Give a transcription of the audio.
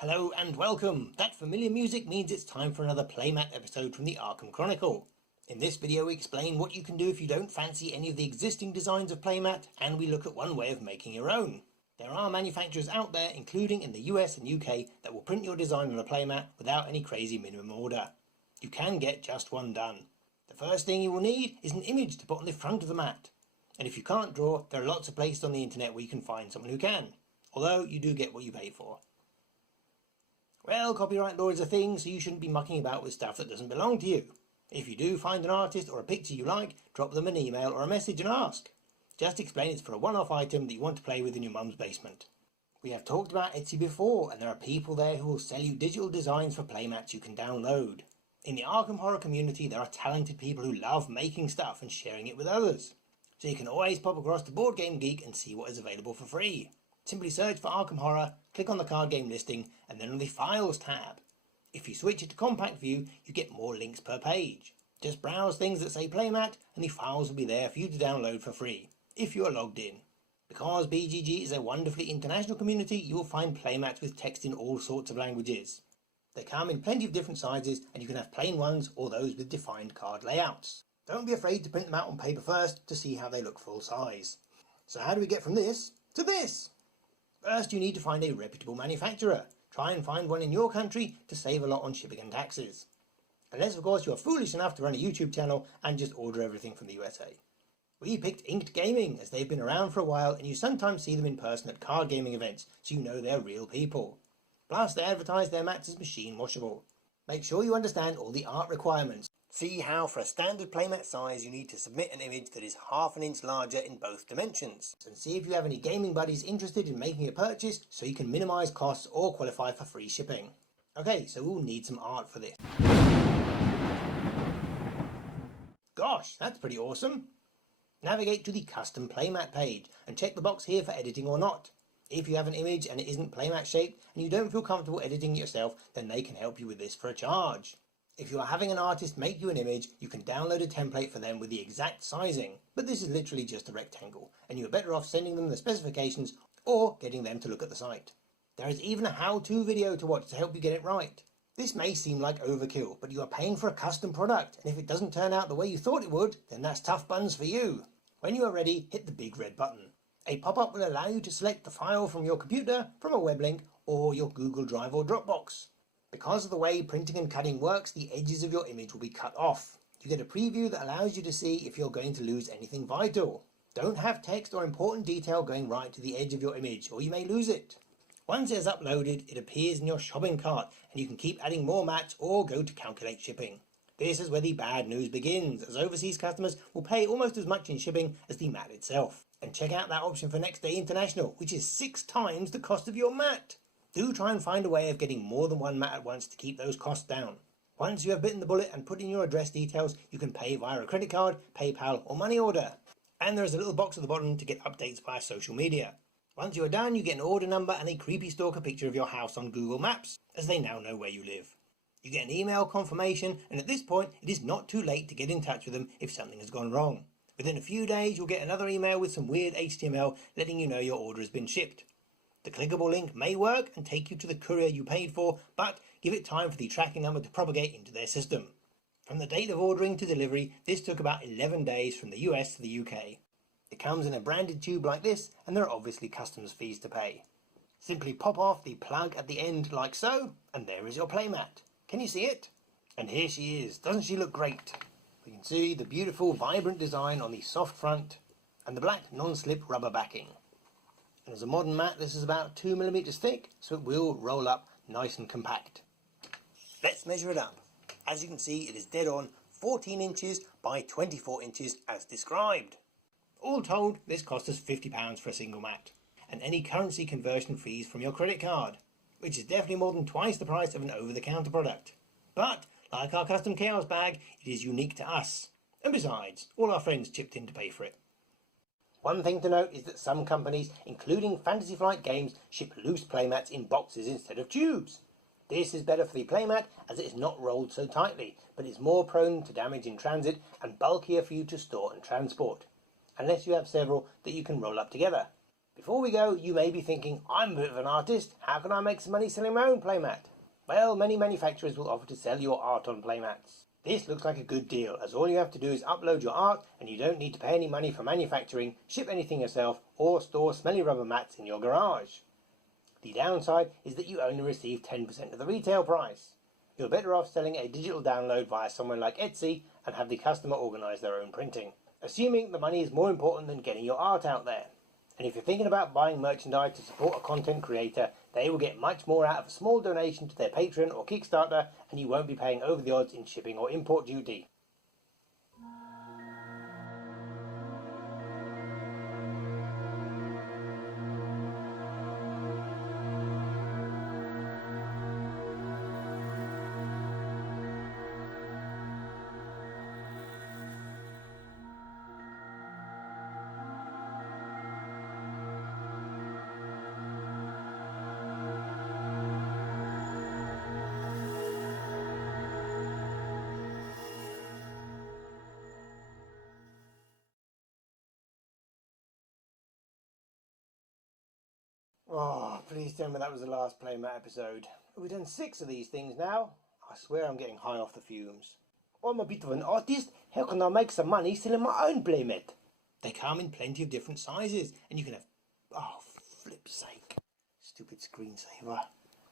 Hello and welcome! That familiar music means it's time for another Playmat episode from the Arkham Chronicle. In this video we explain what you can do if you don't fancy any of the existing designs of Playmat, and we look at one way of making your own. There are manufacturers out there, including in the US and UK, that will print your design on a Playmat without any crazy minimum order. You can get just one done. The first thing you will need is an image to put on the front of the mat. And if you can't draw, there are lots of places on the internet where you can find someone who can. Although you do get what you pay for. Well, copyright law is a thing, so you shouldn't be mucking about with stuff that doesn't belong to you. If you do find an artist or a picture you like, drop them an email or a message and ask. Just explain it's for a one-off item that you want to play with in your mum's basement. We have talked about Etsy before, and there are people there who will sell you digital designs for playmats you can download. In the Arkham Horror community, there are talented people who love making stuff and sharing it with others. So you can always pop across to Board Game Geek and see what is available for free. Simply search for Arkham Horror, click on the card game listing, and then on the Files tab. If you switch it to Compact View, you get more links per page. Just browse things that say Playmat, and the files will be there for you to download for free, if you are logged in. Because BGG is a wonderfully international community, you will find Playmats with text in all sorts of languages. They come in plenty of different sizes, and you can have plain ones or those with defined card layouts. Don't be afraid to print them out on paper first to see how they look full size. So how do we get from this to this? First, you need to find a reputable manufacturer. Try and find one in your country to save a lot on shipping and taxes. Unless, of course, you are foolish enough to run a YouTube channel and just order everything from the USA. We picked Inked Gaming, as they've been around for a while and you sometimes see them in person at card gaming events, so you know they're real people. Plus, they advertise their mats as machine washable. Make sure you understand all the art requirements. See how for a standard playmat size you need to submit an image that is half an inch larger in both dimensions. And see if you have any gaming buddies interested in making a purchase so you can minimise costs or qualify for free shipping. Okay, so we'll need some art for this. Gosh, that's pretty awesome! Navigate to the Custom Playmat page and check the box here for editing or not. If you have an image and it isn't playmat shaped and you don't feel comfortable editing it yourself, then they can help you with this for a charge. If you are having an artist make you an image, you can download a template for them with the exact sizing, but this is literally just a rectangle, and you are better off sending them the specifications or getting them to look at the site. There is even a how-to video to watch to help you get it right. This may seem like overkill, but you are paying for a custom product, and if it doesn't turn out the way you thought it would, then that's tough buns for you. When you are ready, hit the big red button. A pop-up will allow you to select the file from your computer, from a web link, or your Google Drive or Dropbox. Because of the way printing and cutting works, the edges of your image will be cut off. You get a preview that allows you to see if you're going to lose anything vital. Don't have text or important detail going right to the edge of your image, or you may lose it. Once it is uploaded, it appears in your shopping cart, and you can keep adding more mats or go to calculate shipping. This is where the bad news begins, as overseas customers will pay almost as much in shipping as the mat itself. And check out that option for Next Day International, which is 6 times the cost of your mat. Do try and find a way of getting more than one mat at once to keep those costs down. Once you have bitten the bullet and put in your address details, you can pay via a credit card, PayPal or money order. And there is a little box at the bottom to get updates via social media. Once you are done, you get an order number and a creepy stalker picture of your house on Google Maps, as they now know where you live. You get an email confirmation, and at this point it is not too late to get in touch with them if something has gone wrong. Within a few days you'll get another email with some weird HTML letting you know your order has been shipped. The clickable link may work and take you to the courier you paid for, but give it time for the tracking number to propagate into their system. From the date of ordering to delivery, this took about 11 days from the US to the UK. It comes in a branded tube like this, and there are obviously customs fees to pay. Simply pop off the plug at the end like so, and there is your playmat. Can you see it? And here she is. Doesn't she look great? You can see the beautiful vibrant design on the soft front and the black non-slip rubber backing. And as a modern mat, this is about 2mm thick, so it will roll up nice and compact. Let's measure it up. As you can see, it is dead on 14 inches by 24 inches as described. All told, this cost us £50 for a single mat, and any currency conversion fees from your credit card, which is definitely more than twice the price of an over-the-counter product. But, like our custom chaos bag, it is unique to us. And besides, all our friends chipped in to pay for it. One thing to note is that some companies, including Fantasy Flight Games, ship loose playmats in boxes instead of tubes. This is better for the playmat as it is not rolled so tightly, but is more prone to damage in transit and bulkier for you to store and transport, unless you have several that you can roll up together. Before we go, you may be thinking, I'm a bit of an artist, how can I make some money selling my own playmat? Well, many manufacturers will offer to sell your art on playmats. This looks like a good deal, as all you have to do is upload your art and you don't need to pay any money for manufacturing, ship anything yourself, or store smelly rubber mats in your garage. The downside is that you only receive 10% of the retail price. You're better off selling a digital download via somewhere like Etsy and have the customer organise their own printing, assuming the money is more important than getting your art out there. And if you're thinking about buying merchandise to support a content creator, they will get much more out of a small donation to their Patreon or Kickstarter, and you won't be paying over the odds in shipping or import duty. Oh, please tell me that was the last Playmat episode. We've done 6 of these things now. I swear I'm getting high off the fumes. I'm a bit of an artist. How can I make some money selling my own playmat? They come in plenty of different sizes, and you can have... Oh, flip's sake. Stupid screensaver.